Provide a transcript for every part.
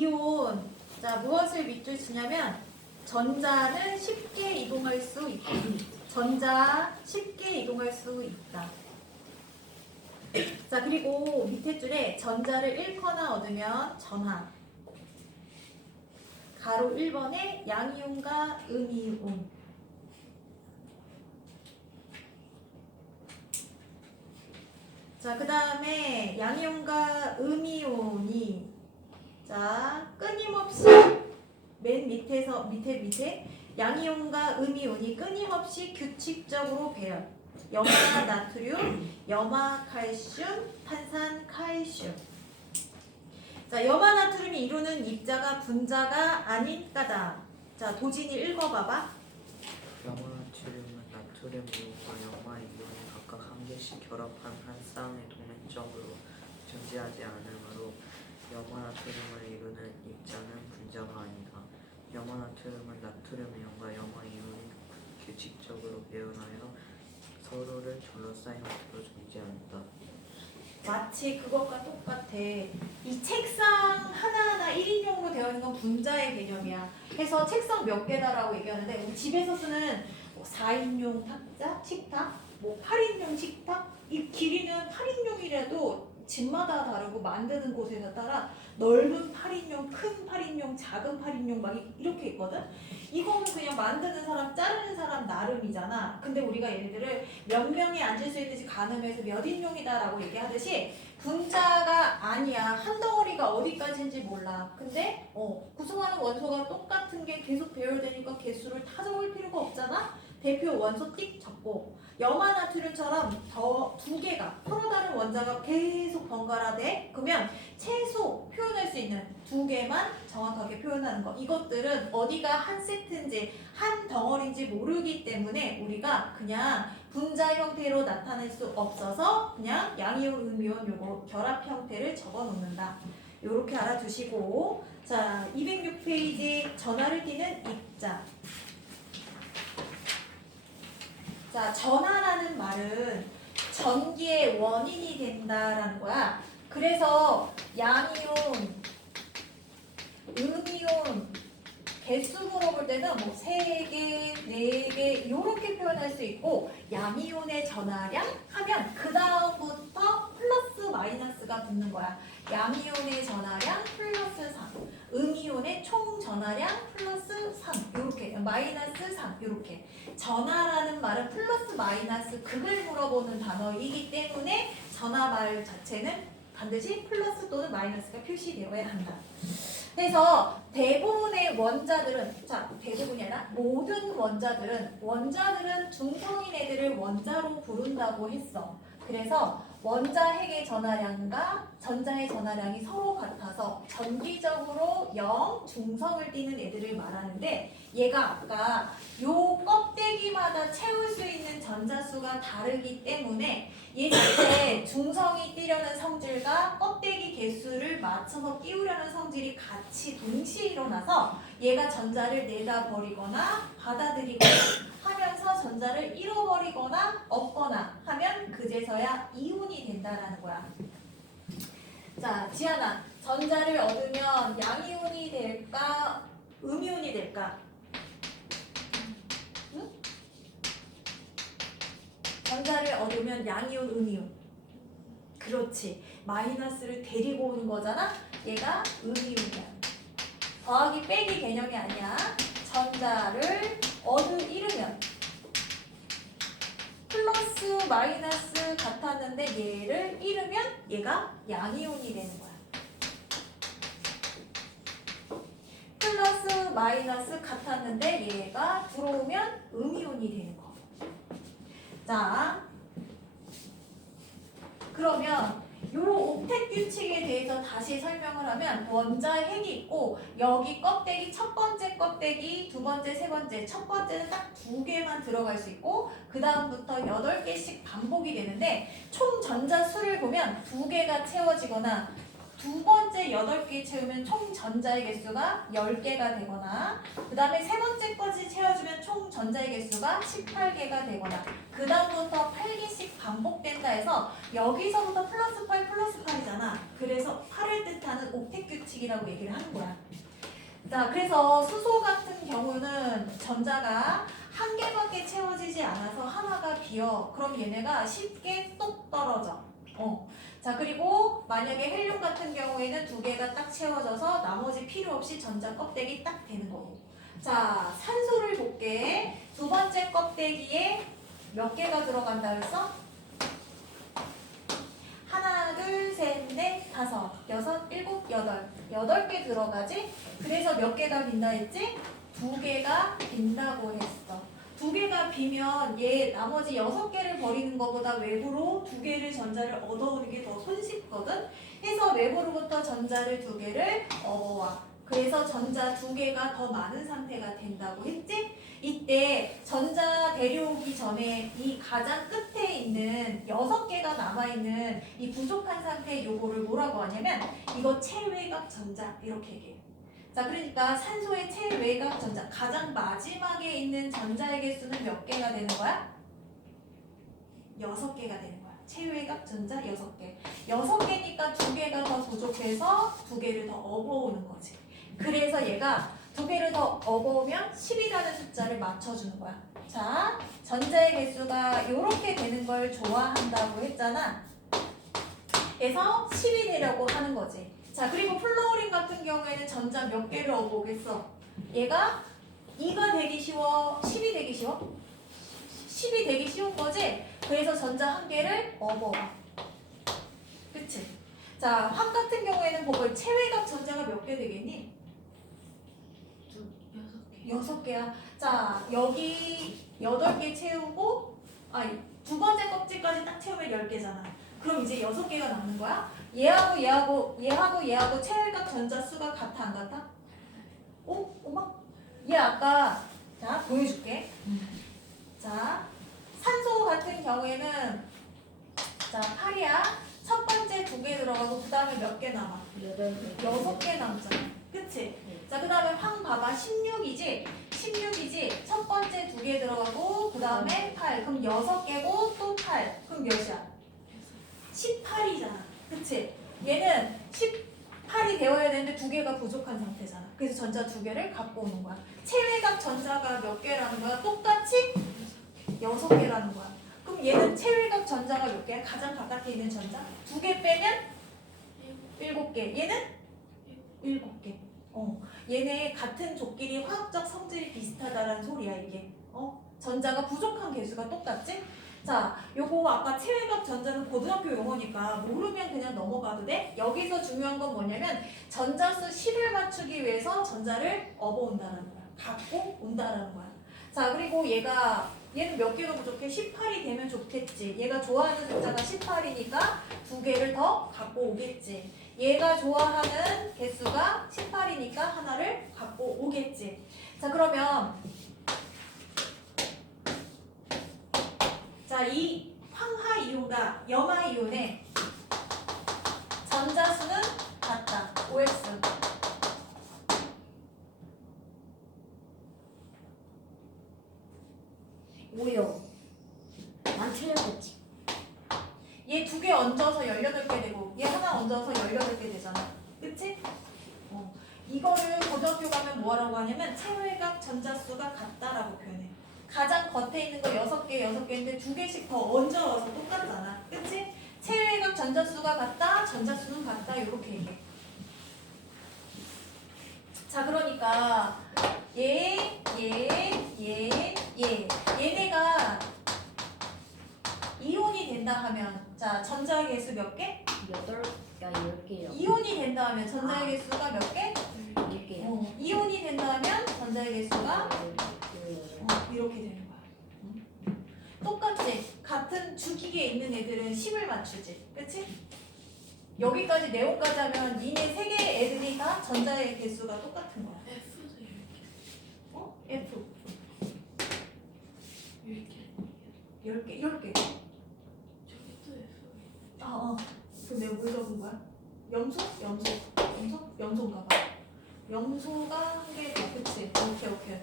이온. 자, 무엇을 밑줄 치냐면 전자는 쉽게 이동할 수 있다. 전자 쉽게 이동할 수 있다. 자, 그리고 밑에 줄에 전자를 잃거나 얻으면 전하. 가로 1번에 양이온과 음이온. 자, 그 다음에 양이온과 음이온이 자, 끊임없이 맨 밑에서 밑에 양이온과 음이온이 끊임없이 규칙적으로 배열. 염화 나트륨, 염화 칼슘, 탄산 칼슘. 자, 염화 나트륨이 이루는 입자가 분자가 아닌 까다. 자, 도진이 읽어봐봐. 염화나트륨은 나트륨 이온과 염화 이온이 각각 한 개씩 결합한 한 쌍의 도면적으로 존재하지 않으므로 염화나트륨을 이루는 입자는 분자가 아니다. 염화나트륨은 나트륨 이온과 염화 이온이 규칙적으로 배열하여 서로를 둘러싸인 형태로 존재한다. 마치 그것과 똑같아. 이 책상 하나하나 1인용으로 되어 있는 건 분자의 개념이야. 그래서 책상 몇 개다라고 얘기하는데 우리 집에서 쓰는 뭐 4인용 탁자, 식탁, 뭐 8인용 식탁 이 길이는 8인용이라도 집마다 다르고 만드는 곳에 따라 넓은 8인용, 큰 8인용, 작은 8인용 막 이렇게 있거든. 이거는 그냥 만드는 사람, 자르는 사람 나름이잖아. 근데 우리가 얘네들을 몇 명이 앉을 수 있는지 가늠해서 몇 인용이다라고 얘기하듯이 분자가 아니야. 한 덩어리가 어디까지인지 몰라. 근데 구성하는 원소가 똑같은 게 계속 배열되니까 개수를 다 적을 필요가 없잖아. 대표 원소 띡 적고 염화나트륨처럼 더 두 개가 서로 다른 원자가 계속 번갈아 돼. 그러면 최소 표현할 수 있는 두 개만 정확하게 표현하는 거. 이것들은 어디가 한 세트인지 한 덩어리인지 모르기 때문에 우리가 그냥 분자 형태로 나타낼 수 없어서 그냥 양이온, 음이온 요거 결합 형태를 적어 놓는다. 요렇게 알아두시고 자 206페이지 전하를 띠는 입자. 자, 전하라는 말은 전기의 원인이 된다라는 거야. 그래서 양이온, 음이온 개수로 볼 때는 뭐 3개, 4개 이렇게 표현할 수 있고 양이온의 전하량 하면 그 다음부터 플러스 마이너스가 붙는 거야. 양이온의 전하량 플러스 3, 음이온의 총 전하량 플러스 3 이렇게 마이너스 3 이렇게 전하라는 말은 플러스 마이너스 극을 물어보는 단어이기 때문에 전하 말 자체는 반드시 플러스 또는 마이너스가 표시되어야 한다. 그래서 대부분의 원자들은 자 대부분이 아니라 모든 원자들은 중성인 애들을 원자로 부른다고 했어. 그래서 원자 핵의 전하량과 전자의 전하량이 서로 같아서 전기적으로 0 중성을 띠는 애들을 말하는데 얘가 아까 요 껍데기마다 채울 수 있는 전자수가 다르기 때문에 얘 자체 중성이 띠려는 성질과 껍데기 개수를 맞춰서 띄우려는 성질이 같이 동시에 일어나서 얘가 전자를 내다 버리거나 받아들이거나 하면서 전자를 잃어버리거나 얻거나 하면 그제서야 이온이 된다라는 거야. 자, 지안아, 전자를 얻으면 양이온이 될까, 음이온이 될까? 응? 전자를 얻으면 양이온, 음이온. 그렇지. 마이너스를 데리고 오는 거잖아. 얘가 음이온이야. 더하기 빼기 개념이 아니야. 전자를 잃으면 플러스 마이너스 같았는데 얘를 잃으면 얘가 양이온이 되는 거야. 플러스 마이너스 같았는데 얘가 들어오면 음이온이 되는 거. 자, 그러면 요 옥텟 규칙에 대해서 다시 설명을 하면 원자 핵이 있고 여기 껍데기 첫 번째 껍데기, 두 번째, 세 번째 첫 번째는 딱 2개만 들어갈 수 있고 그 다음부터 8개씩 반복이 되는데 총 전자 수를 보면 2개가 채워지거나 두 번째 8개 채우면 총 전자의 개수가 10개가 되거나 그 다음에 세 번째까지 채워주면 총 전자의 개수가 18개가 되거나 그 다음부터 8개씩 반복된다 해서 여기서부터 플러스 8 플러스 8이잖아. 그래서 8을 뜻하는 옥텟 규칙이라고 얘기를 하는 거야. 자, 그래서 수소 같은 경우는 전자가 한 개밖에 채워지지 않아서 하나가 비어. 그럼 얘네가 쉽게 쏙 떨어져. 자, 그리고 만약에 헬륨 같은 경우에는 두 개가 딱 채워져서 나머지 필요 없이 전자 껍데기 딱 되는 거고. 자, 산소를 볼게. 두 번째 껍데기에 몇 개가 들어간다 그랬어? 하나, 둘, 셋, 넷, 다섯, 여섯, 일곱, 여덟. 8개 들어가지? 그래서 몇 개가 빈다 했지? 2개가 빈다고 했어. 2개가 비면 얘 나머지 6개를 버리는 것보다 외부로 2개를 전자를 얻어오는 게 더 손쉽거든? 해서 외부로부터 전자를 2개를 얻어와. 그래서 전자 2개가 더 많은 상태가 된다고 했지? 이때 전자 데려오기 전에 이 가장 끝에 있는 6개가 남아있는 이 부족한 상태 요거를 뭐라고 하냐면 이거 체외각 전자 이렇게 얘기해. 자, 그러니까 산소의 체외각 전자 가장 마지막에 있는 전자의 개수는 몇 개가 되는 거야? 6개가 되는 거야. 체외각 전자 6개. 6개니까 2개가 더 부족해서 2개를 더 업어오는 거지. 그래서 얘가 2개를 더 업어오면 10이라는 숫자를 맞춰주는 거야. 자, 전자의 개수가 이렇게 되는 걸 좋아한다고 했잖아. 그래서 10이 되려고 하는 거지. 자, 그리고 플로우린 같은 경우에는 전자 몇 개를 업어오겠어? 얘가 2가 되기 쉬워? 10이 되기 쉬워? 10이 되기 쉬운 거지? 그래서 전자 1개를 업어와. 그치? 자, 황 같은 경우에는 보고 체외각 전자가 몇 개 되겠니? 6개야. 자, 여기 8개 채우고, 두 번째 껍질까지 딱 채우면 10개잖아. 그럼 이제 6개가 남는 거야? 얘하고 체외각 전자 수가 같아, 안 같아? 엄마? 얘 아까, 자, 보여줄게. 자, 산소 같은 경우에는, 자, 8이야. 첫 번째 2개 들어가고, 그 다음에 몇 개 남아? 6개 남잖아. 그치? 자, 그 다음에 황 봐봐. 16이지? 16이지? 첫 번째 2개 들어가고, 그 다음에 8. 그럼 6개고, 또 8. 그럼 몇이야? 18이잖아. 그치? 얘는 18이 되어야 되는데 2개가 부족한 상태잖아. 그래서 전자 2개를 갖고 오는 거야. 체외각 전자가 몇 개라는 거야? 똑같이 6개라는 거야. 그럼 얘는 체외각 전자가 몇 개야? 가장 바깥에 있는 전자? 2개 빼면 7개. 얘는 7개. 얘네 같은 족끼리 화학적 성질이 비슷하다라는 소리야, 이게. 전자가 부족한 개수가 똑같지? 자, 요거 아까 체외각 전자는 고등학교 용어니까 모르면 그냥 넘어가도 돼? 여기서 중요한 건 뭐냐면 전자수 10을 맞추기 위해서 전자를 업어온다는 거야. 갖고 온다는 거야. 자, 그리고 얘는 몇 개가 부족해? 18이 되면 좋겠지. 얘가 좋아하는 숫자가 18이니까 2개를 더 갖고 오겠지. 얘가 좋아하는 개수가 18이니까 하나를 갖고 오겠지. 자, 그러면 자, 이 황화이온과 염화이온의 전자수는 같다. OX. 오요. 난 틀렸겠지. 얘 2개 얹어서 18개 되고 얘 하나 얹어서 18개 되잖아. 그치? 이거를 고등학교 가면 뭐라고 하냐면 체외각 전자수가 같다라고 표현해. 가장 겉에 있는 거 6개인데 2개씩 더 얹어서 똑같잖아. 그치? 체외각 전자수가 같다, 전자수는 같다, 이렇게 얘기해. 자, 그러니까 얘네가 이온이 된다 하면 자, 전자의 개수 몇 개? 10개요. 이온이 된다 하면 전자의 개수가 몇 개? 10개요. 이온이 된다 하면 전자의 개수가 이렇게 되는 거야. 똑같지? 같은 주기계에 있는 애들은 10을 맞추지. 그치? 여기까지 네온까지 하면 니네 3개의 애들이 다 전자의 개수가 똑같은 거야. F. 10개. 그럼 내가 뭘 적은 거야? 염소인가 봐. 염소가 1개 더. 그치? 오케이.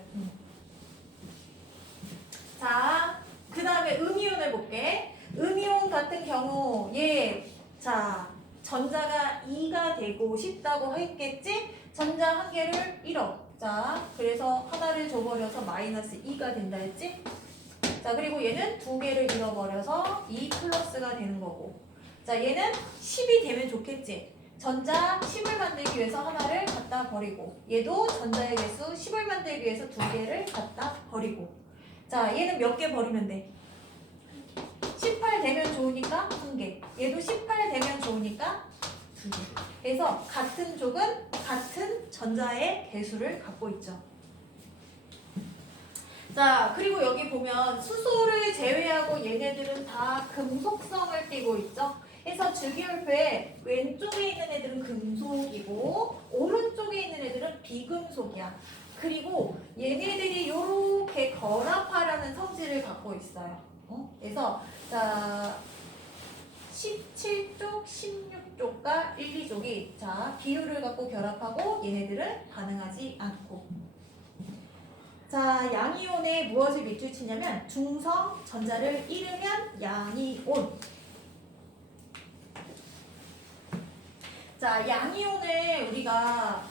자, 그 다음에 음이온을 볼게. 음이온 자, 전자가 2가 되고 싶다고 했겠지? 전자 한 개를 잃어. 자, 그래서 하나를 줘버려서 마이너스 2가 된다 했지? 자, 그리고 얘는 두 개를 잃어버려서 2 플러스가 되는 거고. 자, 얘는 10이 되면 좋겠지? 전자 10을 만들기 위해서 하나를 갖다 버리고, 얘도 전자의 개수 10을 만들기 위해서 두 개를 갖다 버리고. 자, 얘는 몇 개 버리면 돼? 18 되면 좋으니까 한 개. 얘도 18 되면 좋으니까 두 개. 그래서 같은 족은 같은 전자의 개수를 갖고 있죠. 자, 그리고 여기 보면 수소를 제외하고 얘네들은 다 금속성을 띠고 있죠. 그래서 주기율표에 왼쪽에 있는 애들은 금속이고 오른쪽에 있는 애들은 비금속이야. 그리고 얘네들이 이렇게 결합하라는 성질을 갖고 있어요. 그래서 자 17쪽, 16쪽과 1, 2쪽이 자 비율을 갖고 결합하고 얘네들은 반응하지 않고. 자, 양이온에 무엇을 밑줄 치냐면 중성 전자를 잃으면 양이온. 자, 양이온을 우리가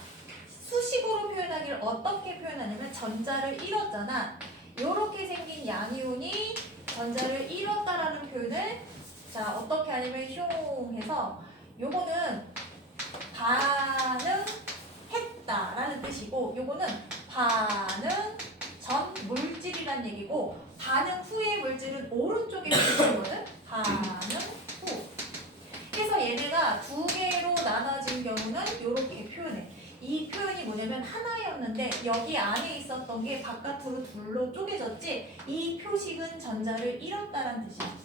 수식으로 표현하기를 어떻게 표현하냐면 전자를 잃었잖아. 요렇게 생긴 양이온이 전자를 잃었다라는 표현을 자 어떻게 하냐면 흉해서 요거는 반응했다라는 뜻이고 요거는 반응 전 물질이란 얘기고 반응 후의 물질은 오른쪽에 있거든. 반응 후. 그래서 얘네가 두 개로 나눠진 경우는 이렇게 표현해. 이 표현이 뭐냐면 하나였는데 여기 안에 있었던 게 바깥으로 둘로 쪼개졌지. 이 표식은 전자를 잃었다는 뜻이야.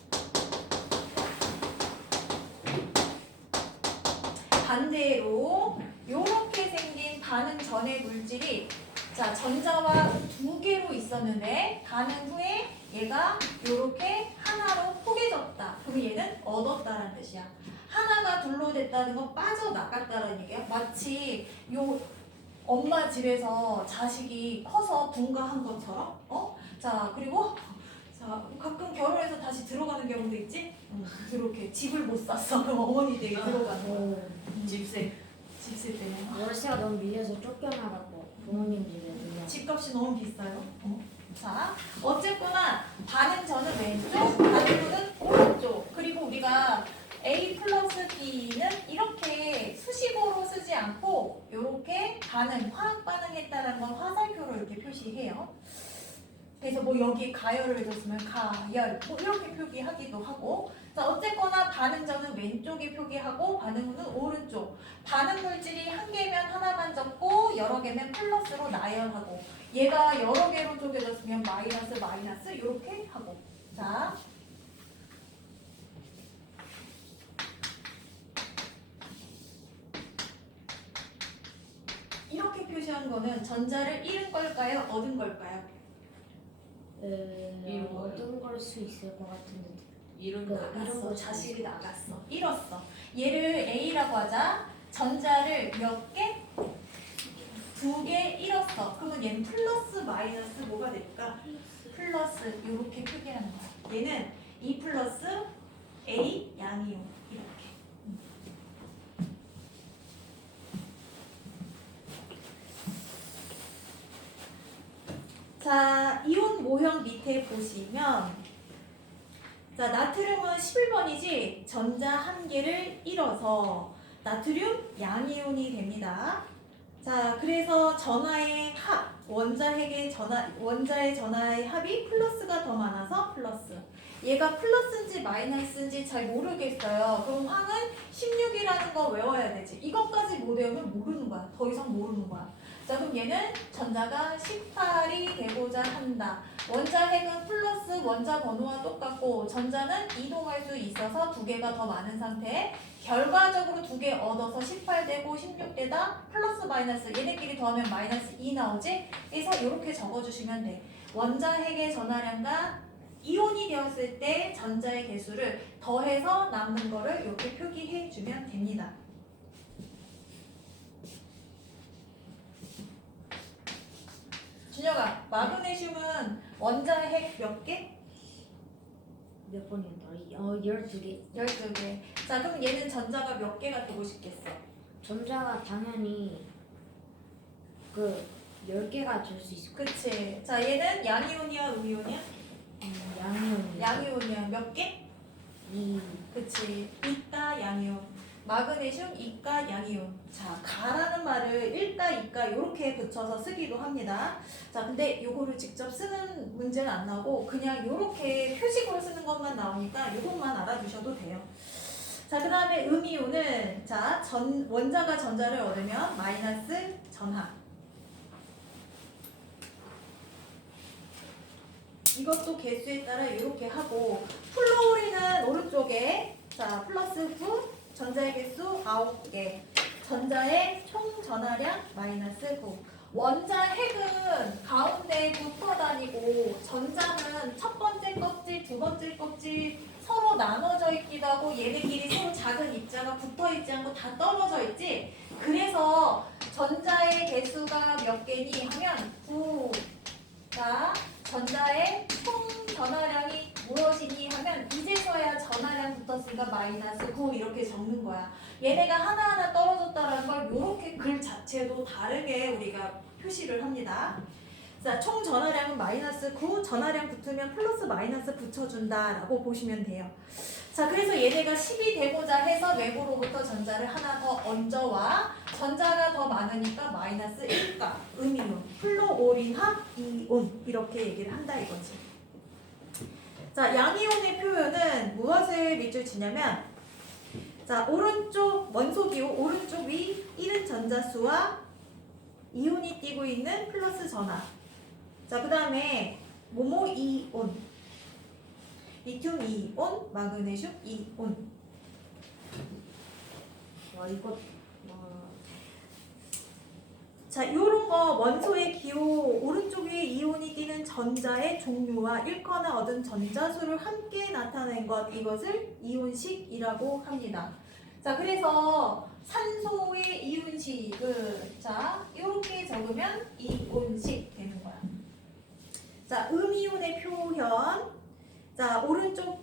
반대로 이렇게 생긴 반응 전의 물질이 자 전자와 두 개로 있었는데 반응 후에 얘가 이렇게 하나로 포개졌다. 그럼 얘는 얻었다는 뜻이야. 하나가 둘로 됐다는 건 빠져나갔다는 얘기야. 마치 요 엄마 집에서 자식이 커서 분가한 것처럼. 자 그리고 자 가끔 결혼해서 다시 들어가는 경우도 있지. 이렇게 집을 못 샀어. 그럼 어머니 댁에 들어가는 거야. 집세 때문에. 월세가 너무 밀려서 쫓겨나갖고 부모님 집에 그냥 집값이 너무 비싸요. 자, 어쨌거나 반응 전은 왼쪽, 반응 후는 오른쪽. 그리고 우리가 A 플러스 B는 이렇게 수식어로 쓰지 않고 이렇게 반응, 화학 반응했다는 건 화살표로 이렇게 표시해요. 그래서 뭐 여기 가열을 해줬으면 가열 뭐 이렇게 표기하기도 하고. 자 어쨌거나 반응 전은 왼쪽에 표기하고 반응 후는 오른쪽. 반응 물질이 한 개면 하나만 적고 여러 개면 플러스로 나열하고. 얘가 여러 개로 쪼개졌으면 마이너스 마이너스 이렇게 하고. 자 이렇게 표시한 거는 전자를 잃은 걸까요? 얻은 걸까요? 얻은 걸 수 있을 것 같은데 이런 나갔어. 거 자식이 나갔어. 잃었어. 얘를 A라고 하자. 전자를 몇 개? 두 개 잃었어. 그러면 얘는 플러스 마이너스 뭐가 될까? 플러스 이렇게 표기하는 거야. 얘는 2 플러스 A 양이요. 이렇게. 자, 이온 모형 밑에 보시면 자, 나트륨은 11번이지 전자 한 개를 잃어서 나트륨 양이온이 됩니다. 자, 그래서 전하의 합, 원자의 전하의 합이 플러스가 더 많아서 플러스. 얘가 플러스인지 마이너스인지 잘 모르겠어요. 그럼 황은 16이라는 거 외워야 되지. 이것까지 못 외우면 모르는 거야. 더 이상 모르는 거야. 자, 그럼 얘는 전자가 18이 되고자 한다. 원자 핵은 플러스 원자 번호와 똑같고 전자는 이동할 수 있어서 두 개가 더 많은 상태에 결과적으로 두 개 얻어서 18 되고 16 되다 플러스 마이너스 얘네끼리 더하면 마이너스 2 나오지? 그래서 이렇게 적어주시면 돼. 원자 핵의 전하량과 이온이 되었을 때 전자의 개수를 더해서 남는 거를 이렇게 표기해 주면 됩니다. 준혁아, 마그네슘은 원자 핵 몇 개? 몇 번이었다? 12개. 12개. 자, 그럼 얘는 전자가 몇 개가 되고 싶겠어? 전자가 당연히 그 10개가 될 수 있을 거야. 그치. 자, 얘는 양이온이야, 음이온이야? 양이온이. 양이온이야. 몇 개? 2. 그치. 이가 양이온. 마그네슘 이가 양이온. 자, 가라는 말을 1가 2가 이렇게 붙여서 쓰기도 합니다. 자, 근데 요거를 직접 쓰는 문제는 안 나오고 그냥 요렇게 표식으로 쓰는 것만 나오니까 요것만 알아두셔도 돼요. 자, 그 다음에 음이온은 자, 원자가 전자를 얻으면 마이너스 전하. 이것도 개수에 따라 이렇게 하고 플로리는 오른쪽에 자 플러스 9 전자의 개수 9개 전자의 총 전하량 마이너스 9 원자 핵은 가운데 붙어 다니고 전자는 첫 번째 껍질 두 번째 껍질 서로 나눠져 있기도 하고 얘네끼리 서로 작은 입자가 붙어 있지 않고 다 떨어져 있지. 그래서 전자의 개수가 몇 개니 하면 9가 전자의 총 전하량이 무엇이니 하면 이제서야 전하량 붙었으니까 마이너스 9 이렇게 적는 거야. 얘네가 하나하나 떨어졌다는 걸 이렇게 글 자체도 다르게 우리가 표시를 합니다. 자, 총 전하량은 마이너스 9, 전하량 붙으면 플러스 마이너스 붙여준다라고 보시면 돼요. 자, 그래서 얘네가 10이 되고자 해서 외부로부터 전자를 하나 더 얹어와 전자가 더 많으니까 마이너스 1가 음이온, 플로오린합 이온 이렇게 얘기를 한다 이거지. 자, 양이온의 표현은 무엇을 밑줄 치냐면 자, 오른쪽 원소기호 오른쪽 위 1은 전자수와 이온이 띄고 있는 플러스 전하. 자, 그 다음에 모모 이온, 리튬 이온, 마그네슘 이온. 와 이거 자, 요런 거 원소의 기호 오른쪽 위에 이온이 띄는 전자의 종류와 일거나 얻은 전자수를 함께 나타낸 것 이것을 이온식이라고 합니다. 자, 그래서 산소의 이온식은 자, 이렇게 적으면 이온식 되는 거야. 자, 음이온의 표현. 자, 오른쪽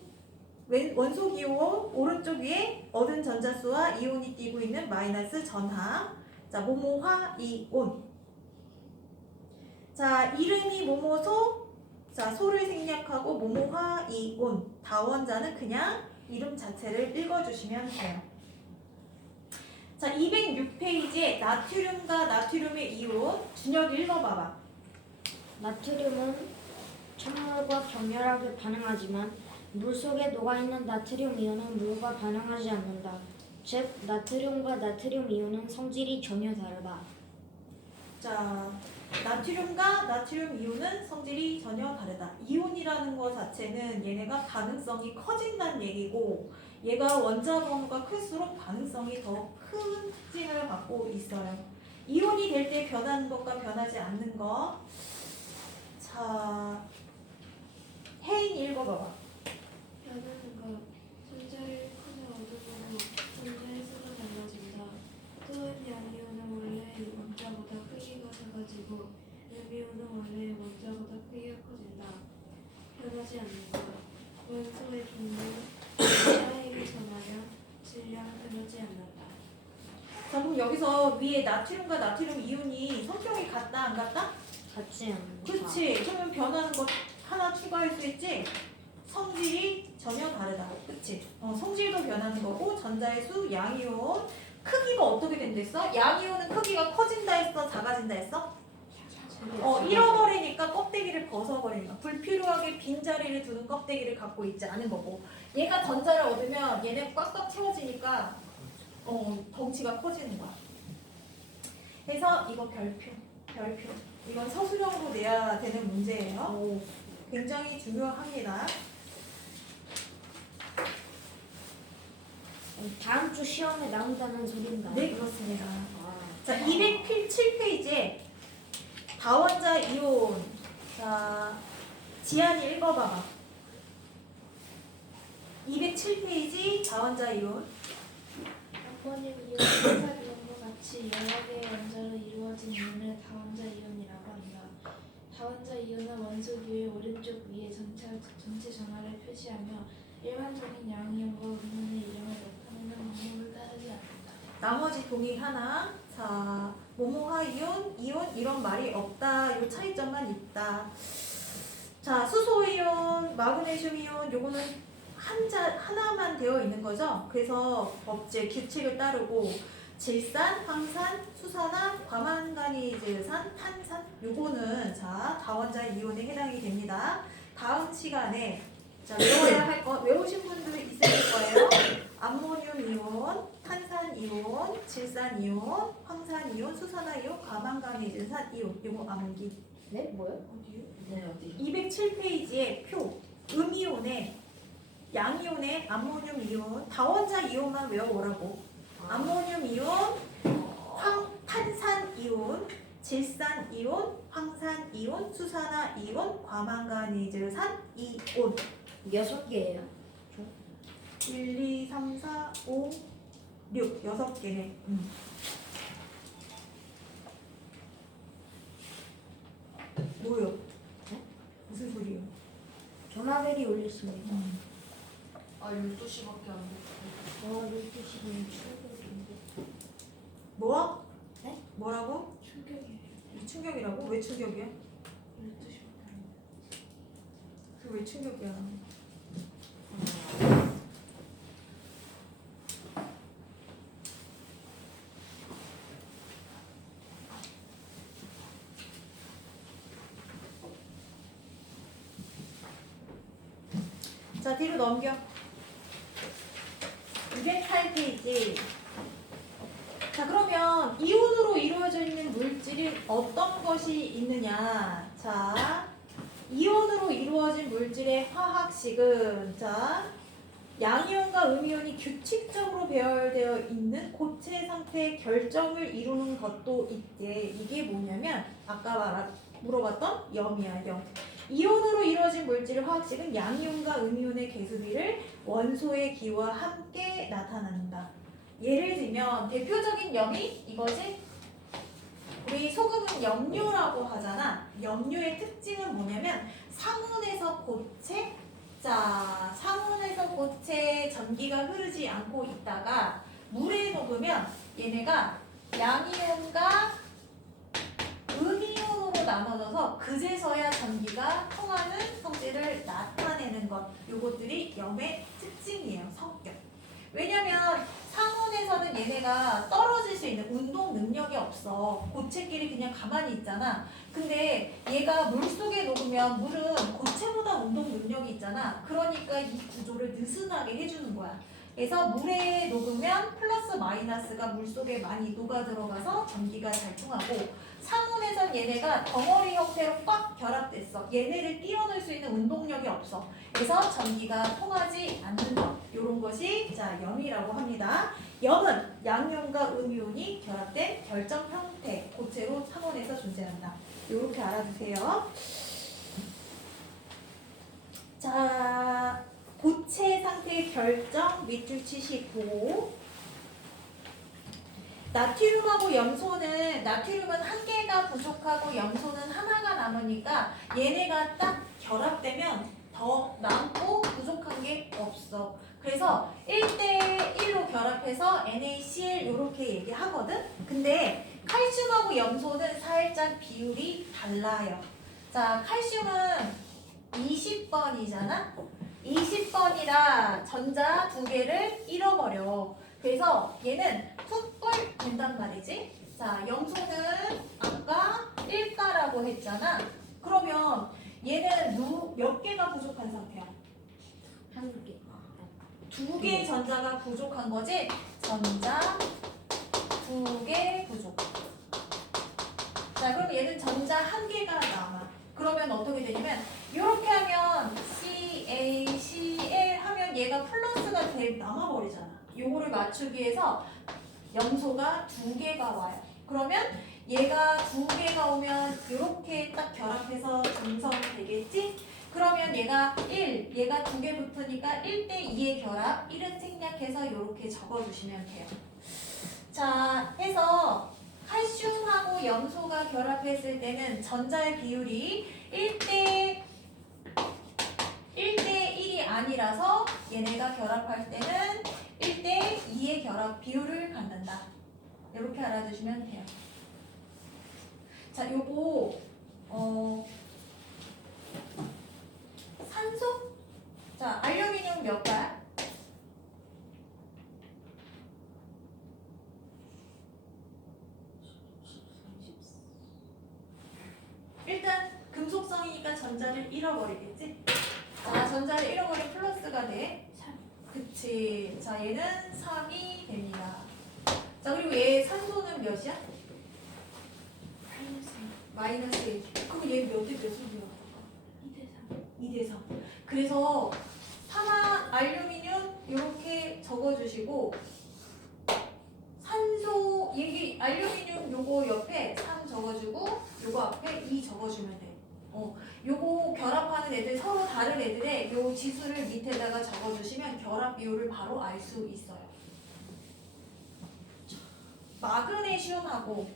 원소 기호 오른쪽 위에 얻은 전자수와 이온이 띄고 있는 마이너스 전하. 자, 모모화 이온. 자, 이름이 모모소. 자, 소를 생략하고 모모화 이온. 다원자는 그냥 이름 자체를 읽어주시면 돼요. 자, 206페이지에 나트륨과 나트륨의 이온. 준혁 읽어봐봐. 나트륨은 찬물과 격렬하게 반응하지만 물 속에 녹아있는 나트륨 이온은 물과 반응하지 않는다. 즉, 나트륨과 나트륨 이온은 성질이 전혀 다르다. 자, 나트륨과 나트륨 이온은 성질이 전혀 다르다. 이온이라는 것 자체는 얘네가 반응성이 커진다는 얘기고 얘가 원자 번호가 클수록 반응성이 더 큰 특징을 갖고 있어요. 이온이 될 때 변하는 것과 변하지 않는 것. 자, 혜인 읽어봐봐. 변하는 것, 전자의 크는 어둠으로 전자의 수가 달라진다. 또한 양이온은 원래 원자보다 크기가 작아지고 음이온은 원래 원자보다 크기가 커진다. 변하지 않는 것, 원소의 종류, 전자핵의 전하량, 질량은 변하지 않는다. 자, 그럼 여기서 위에 나트륨과 나트륨 이온이 성격이 같다 안 같다? 같지 않는다. 그치. 그러면 변하는 것 하나 추가할 수 있지? 성질이 전혀 다르다. 그치? 성질도 변하는 거고 전자의 수, 양이온 크기가 어떻게 된댔어? 양이온은 크기가 커진다 했어? 작아진다 했어? 잃어버리니까 껍데기를 벗어버리니까 불필요하게 빈자리를 두는 껍데기를 갖고 있지 않은 거고 얘가 전자를 얻으면 얘네 꽉꽉 채워지니까 덩치가 커지는 거야. 그래서 이거 별표. 이건 서술형으로 내야 되는 문제예요. 굉장히 중요합니다. 다음 주 시험에 나온다는 소린가? 네, 그렇습니다. 아, 자, 207페이지에 다원자 이온. 자, 지안이 읽어봐봐. 207페이지 다원자 이온. 아포닌 이온, 산이온과 같이 여러 개의 원자로 이루어진 이온을 다원자 이온이라고 한다. 다원자 이온은 원소 기호의 오른쪽 위에 전체 전화를 표시하며 일반적인 양이온과 음이온의 이름을 나타내는 방법을 따르지 않는다. 나머지 동의 하나. 자, 모모화 이온, 이온 이런 말이 없다. 요 차이점만 있다. 자, 수소 이온, 마그네슘 이온 요거는 하나만 되어 있는 거죠. 그래서 법제 규칙을 따르고 질산, 황산, 수산화, 과망간이즈산, 탄산 요거는 자 다원자 이온에 해당이 됩니다. 다음 시간에 자 외워야 할 거 외우신 분들 있을 거예요. 암모늄 이온, 탄산 이온, 질산 이온, 황산 이온, 수산화 이온, 과망간이즈산 이온 요거 암기. 네? 뭐요? 어디요? 네 어디? 207페이지에 표 음이온에 양이온에 암모늄 이온 다원자 이온만 외워오라고. 암모늄 이온, 탄산 이온, 질산 이온, 황산 이온, 수산화 이온, 과망간이즈산 이온. 6개예요. 1, 2, 3, 4, 5, 6 6개네. 뭐요? 네? 무슨 소리요? 전화벨이 울렸습니다. 아 12시밖에 안 됐어. 12시는 출근인데. 뭐? 네? 뭐라고? 충격이에요. 충격이라고? 왜 충격이야? 12시밖에 안 됐어. 왜 충격이야? 자, 뒤로 넘겨. 208페이지. 자, 그러면 이온으로 이루어져 있는 물질이 어떤 것이 있느냐? 자, 이온으로 이루어진 물질의 화학식은 자, 양이온과 음이온이 규칙적으로 배열되어 있는 고체 상태의 결정을 이루는 것도 있대. 이게 뭐냐면 아까 물어봤던 염이야, 염. 이온으로 이루어진 물질의 화학식은 양이온과 음이온의 개수비를 원소의 기호와 함께 나타난다. 예를 들면 대표적인 염이 이거지? 우리 소금은 염료라고 하잖아. 염료의 특징은 뭐냐면 상온에서 고체, 자 상온에서 고체 전기가 흐르지 않고 있다가 물에 녹으면 얘네가 양이온과 음이온으로 나눠져서 그제서야 전기가 통하는 성질을 나타내는 것. 요것들이 염의 특징이에요. 성격. 왜냐면 상온에서는 얘네가 떨어질 수 있는 운동 능력이 없어. 고체끼리 그냥 가만히 있잖아. 근데 얘가 물속에 녹으면 물은 고체보다 운동 능력이 있잖아. 그러니까 이 구조를 느슨하게 해주는 거야. 그래서 물에 녹으면 플러스 마이너스가 물속에 많이 녹아 들어가서 전기가 잘 통하고, 상온에선 얘네가 덩어리 형태로 꽉 결합됐어. 얘네를 띄워놓을 수 있는 운동력이 없어. 그래서 전기가 통하지 않는 것. 이런 것이 자 염이라고 합니다. 염은 양이온과 음이온이 결합된 결정 형태 고체로 상온에서 존재한다. 이렇게 알아두세요. 자, 고체 상태의 결정 밑줄 치시고, 나트륨하고 염소는, 나트륨은 한 개가 부족하고 염소는 하나가 남으니까 얘네가 딱 결합되면 더 남고 부족한 게 없어. 그래서 1대1로 결합해서 NaCl 이렇게 얘기하거든. 근데 칼슘하고 염소는 살짝 비율이 달라요. 자, 칼슘은 20번이잖아. 20번이라 전자 두 개를 잃어버려. 그래서 얘는 툭불 된단 말이지. 자, 염소는 아까 1가라고 했잖아. 그러면 얘는 몇 개가 부족한 상태야? 한 개. 두 개 전자가 부족한 거지? 전자 두 개 부족. 자, 그럼 얘는 전자 한 개가 남아. 그러면 어떻게 되냐면 이렇게 하면 CaCl 하면 얘가 플러스가 남아버리잖아. 요거를 맞추기 위해서 염소가 두 개가 와요. 그러면 얘가 두 개가 오면 이렇게 딱 결합해서 중성이 되겠지? 그러면 얘가 1, 얘가 두 개 붙으니까 1대2의 결합, 1은 생략해서 이렇게 적어주시면 돼요. 자, 해서 칼슘하고 염소가 결합했을 때는 전자의 비율이 1대 1이 아니라서 얘네가 결합할 때는 1대 2의 결합 비율을 갖는다. 이렇게 알아두시면 돼요. 자, 요거 산소? 자, 알루미늄 몇 발? 일단 금속성이니까 전자를 잃어버리겠지? 자, 전자를 잃어버린 플러스가 돼. 3. 그치. 자, 얘는 3이 됩니다. 자, 그리고 얘 산소는 몇이야? 마이너스 1. 그럼 얘 몇 대 몇으로 들어갈까? 2대 3. 2대 3. 그래서 산화 알루미늄 이렇게 적어주시고 산소 이게 알루미늄 요거 옆에 3 적어주고 요거 앞에 2 적어주면 돼. 요거 결합하는 애들 서로 다른 애들의 요 지수를 밑에다가 적어주시면 결합 비율을 바로 알 수 있어요. 마그네슘하고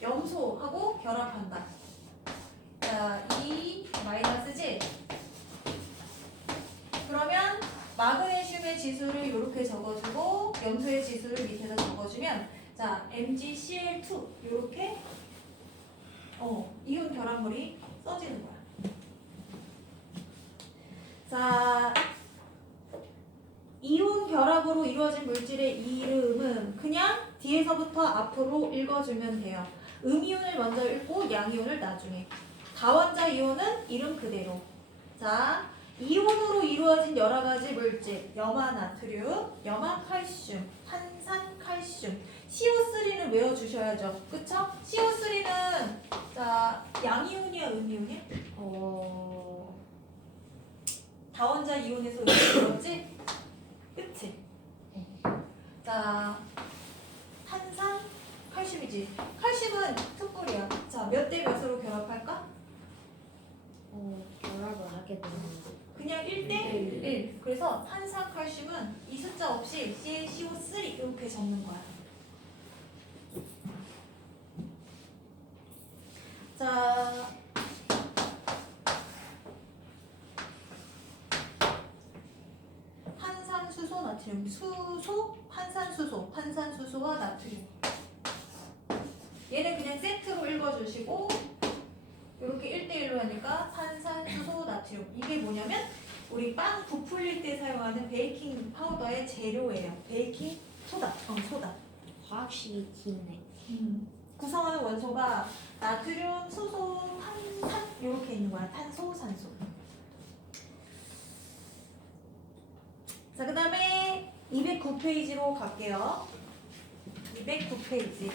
염소하고 결합한다. 자, 2 마이너스지? 그러면 마그네슘의 지수를 이렇게 적어주고 염소의 지수를 밑에다 적어주면 자, MgCl2 이렇게 이온 결합물이 써지는 거야. 자, 이온 결합으로 이루어진 물질의 이름은 그냥 뒤에서부터 앞으로 읽어주면 돼요. 음이온을 먼저 읽고 양이온을 나중에. 다원자 이온은 이름 그대로. 자, 이온으로 이루어진 여러 가지 물질, 염화 나트륨, 염화 칼슘, 탄산 칼슘, CO3는 외워주셔야죠. 그쵸? CO3는 자, 양이온이야, 음이온이야? 다원자 이온에서 음이온이었지? 그치? 자, 탄산 칼슘이지. 칼슘은 특불이야. 자, 몇 대 몇으로 결합할까? 결합을 하게 되는 그냥 1대 1. 그래서 탄산 칼슘은 이 숫자 없이 CaCO3 이렇게 적는 거야. 자, 탄산수소, 나트륨, 수소, 탄산수소, 탄산수소와 나트륨. 얘는 그냥 세트로 읽어주시고 이렇게 1대1로 하니까 탄산수소, 나트륨. 이게 뭐냐면 우리 빵 부풀릴 때 사용하는 베이킹 파우더의 재료예요. 베이킹 소다, 소다. 화학식이 깊네. 구성하는 원소가 나트륨, 수소, 탄산 이렇게 있는 거야. 탄소, 산소. 자, 그 다음에 209페이지로 갈게요. 209페이지.